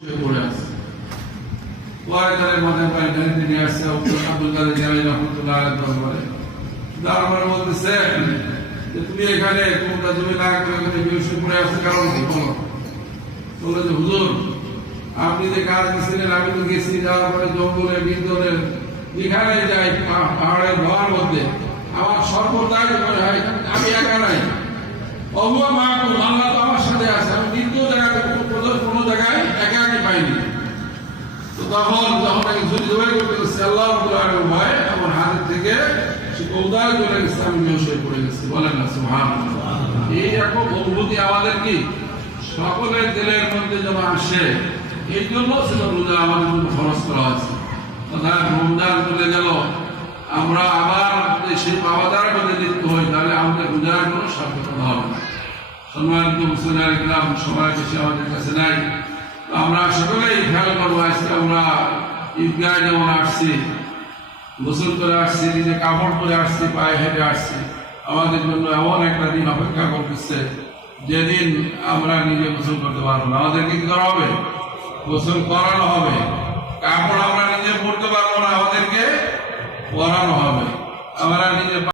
পড়ে আছে ওয়াইদারের মধ্যে পাইখানে তিনি আসছে আব্দুল কাদের জিলানী রাহমাতুল্লাহ আলাইহি দরবারে দরবারে বলতেছে যে তুমি এখানে কোনটা জমি না করে এখানে বেশি পড়ে আছে কারণ কি বলো? বলে যে হুজুর আপনি যে কাজ দিয়েছিলেন আমি তো গেছি, যাওয়ার পরে জঙ্গলে বিন্দরে যেখানে যাই পাহাড়ের ভয়ার মধ্যে আমার সর্বদাই মনে হয় আমি একা নাই, অবুয়া মাহবুব আল্লাহ তো আমার সাথে আছে, আমি দ্বিতীয় জায়গায় কোনো জায়গায় একা একা পাইনি। তো তখন যখন আমি ঝুড়ি জবাই করতে গেছি আল্লাহ ভয় আমার হাতের থেকে সে কৌদায় চলে গেছে, আমি বেহুশ হয়ে পড়ে গেছি। বলেন না সুবহানাল্লাহ। এই রকম অনুভূতি আমাদের কি সকলের দিলের মধ্যে যেন আসে, এই জন্য ছিল রোজা আমাদের জন্য খরচ করা হয়েছে। অর্থাৎ রমজান চলে গেল, আমরা আবার সেই বাবাদার মধ্যে লিপ্ত হই, তাহলে আমাদের রোজার কোনো সার্থকতা হবে না। সম্মানিত মুসলিম ইসলাম সবাই বেশি আমাদের কাছে নাই, আমরা সকলেই খেয়াল করবো। আজকে আমরা ঈদগাহে যেমন আসছি, গোসল করে আসছি, নিজে কাপড় পরে আসছি, পায়ে হেঁটে আসছি, আমাদের জন্য এমন একটা দিন অপেক্ষা করতেছে যেদিন আমরা নিজে গোসল করতে পারবো না। আমাদেরকে কি করা হবে? গোসল করানো হবে।